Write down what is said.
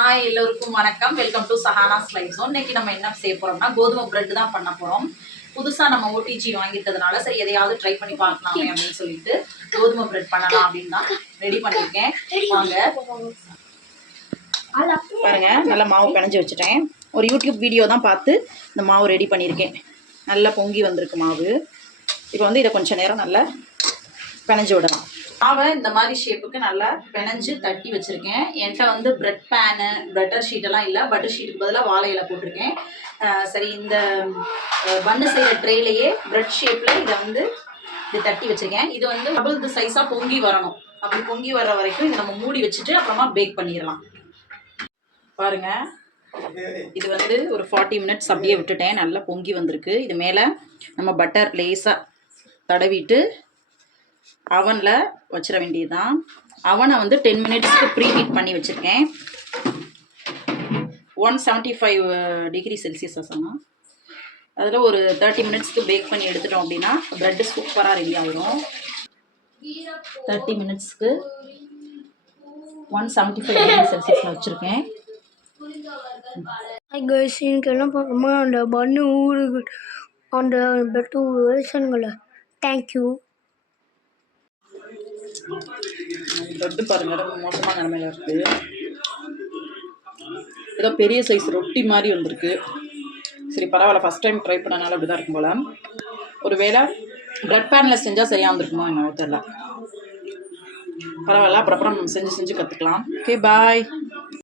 Hi எல்லோருக்கும் வணக்கம். Welcome to Sahana's life zone. இன்னைக்கு நம்ம என்ன செய்ய போறோம்னா கோதுமை பிரெட் தான் பண்ண போறோம். புதுசா நம்ம ஓடிஜி வாங்கிட்டதுனால சரி எதையாவது ட்ரை பண்ணி பார்க்கலாமே அப்படின்னு சொல்லிட்டு கோதுமை பிரெட் பண்ணலாம் அப்படின்னு தான் ரெடி பண்ணியிருக்கேன். வாங்க பாருங்க, நல்லா மாவு பிணைஞ்சு வச்சுட்டேன். ஒரு யூடியூப் வீடியோ தான் பார்த்து இந்த மாவு ரெடி பண்ணியிருக்கேன். நல்லா பொங்கி வந்திருக்கு மாவு. இப்போ வந்து இதை கொஞ்சம் நேரம் நல்லா பிணைஞ்சு விடலாம். மாவை இந்த மாதிரி ஷேப்புக்கு நல்லா பிணைஞ்சு தட்டி வச்சுருக்கேன். என்கிட்ட வந்து பிரெட் பேனு பட்டர் ஷீட்டெல்லாம் இல்லை. பட்டர் ஷீட்டுக்கு பதிலாக வாழை இலை போட்டிருக்கேன். சரி, இந்த பன்னு செய்கிற ட்ரேலையே பிரெட் ஷேப்பில் இதை வந்து இது தட்டி வச்சுருக்கேன். இது வந்து டபுள் சைஸாக பொங்கி வரணும். அப்படி பொங்கி வர்ற வரைக்கும் இதை நம்ம மூடி வச்சுட்டு அப்புறமா பேக் பண்ணிடலாம். பாருங்கள், இது வந்து ஒரு 40 மினிட்ஸ் அப்படியே விட்டுட்டேன். நல்லா பொங்கி வந்திருக்கு. இது மேலே நம்ம பட்டர் லேஸாக தடவிட்டு அவனில் வச்சிட வேண்டியதுதான். அவனை வந்து 10 மினிட்ஸ்க்கு ப்ரீ ஹீட் பண்ணி வச்சுருக்கேன். 175 டிகிரி செல்சியஸாக சொன்னால் அதில் ஒரு 30 மினிட்ஸ்க்கு பேக் பண்ணி எடுத்துட்டோம் அப்படின்னா ப்ரெட்டு சூப்பராக ரெடி ஆகிடும். 30 மினிட்ஸ்க்கு 175 டிகிரி செல்சியஸில் வச்சுருக்கேன். எனக்கு என்ன பார்க்கணுமா அந்த பண்ணு ஊருக்கு அந்த பெட்டு வேஷன்களை. தேங்க்யூ. ரொட்டி பாருங்க, ரொம்ப மோசமான நிலைமையில இருக்குது. ஏதோ பெரிய சைஸ் ரொட்டி மாதிரி வந்திருக்கு. சரி பரவாயில்ல, ஃபஸ்ட் டைம் ட்ரை பண்ணனால அப்படி தான் இருக்கும் போல. ஒரு வேளை பிரெட் பேனில் செஞ்சால் சரியாக வந்துருக்குமோ என்ன தெரியல. பரவாயில்ல, அப்புறம் செஞ்சு கற்றுக்கலாம். ஓகே, பாய்.